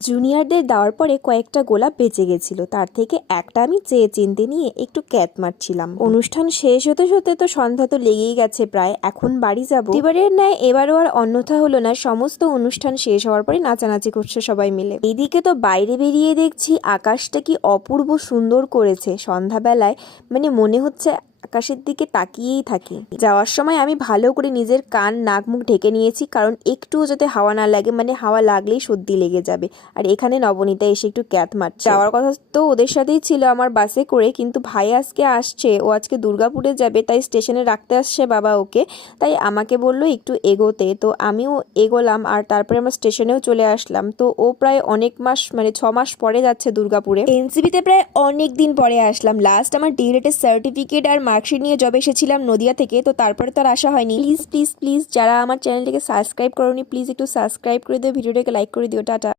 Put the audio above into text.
জুনিয়রদের দেওয়ার পরে কয়েকটা গোলাপ বেঁচে গেছিল, তার থেকে একটা আমি চেয়ে চিনতে নিয়ে একটু ক্যাত মারছিলাম। অনুষ্ঠান শেষ হতে হতে তো সন্ধ্যা তো লেগেই গেছে প্রায়, এখন বাড়ি যাব। এবারের ন্যায় এবারও আর অন্যথা হলো না, সমস্ত অনুষ্ঠান শেষ হওয়ার পরে নাচানাচি করছে সবাই মিলে। এইদিকে তো বাইরে বেরিয়ে দেখছি আকাশটা কি অপূর্ব সুন্দর করেছে সন্ধ্যাবেলায়, মানে মনে হচ্ছে আকাশের দিকে তাকিয়েই থাকি। যাওয়ার সময় আমি ভালো করে নিজের কান নাক মুখ ঢেকে নিয়েছি, কারণ একটুও যাতে হাওয়া না লাগে, মানে হাওয়া লাগলেই সর্দি লেগে যাবে। আর এখানে নবনীতা এসে একটু ক্যাত মারছে। যাওয়ার কথা তো ওদের সাথেই ছিল আমার বাসে করে, কিন্তু ভাই আজকে আসছে, ও আজকে দুর্গাপুরে যাবে, তাই স্টেশনে রাখতে আসছে বাবা ওকে, তাই আমাকে বললো একটু এগোতে, তো আমিও এগোলাম। আর তারপরে আমরা স্টেশনেও চলে আসলাম। তো ও প্রায় অনেক মাস, মানে 6 মাস পরে যাচ্ছে দুর্গাপুরে। এনসিপিতে প্রায় অনেক দিন পরে আসলাম। লাস্ট আমার ডিএলএড সার্টিফিকেট আর মার্কশিট নিয়ে যবে এসেছিলাম নদিয়া থেকে, তো তারপরে তো আর আসা হয়নি। প্লিজ প্লিজ প্লিজ যারা আমার চ্যানেলটিকে সাবস্ক্রাইব করোনি, প্লিজ একটু সাবস্ক্রাইব করে দিও, ভিডিওটাকে লাইক করে দিও। টাটা।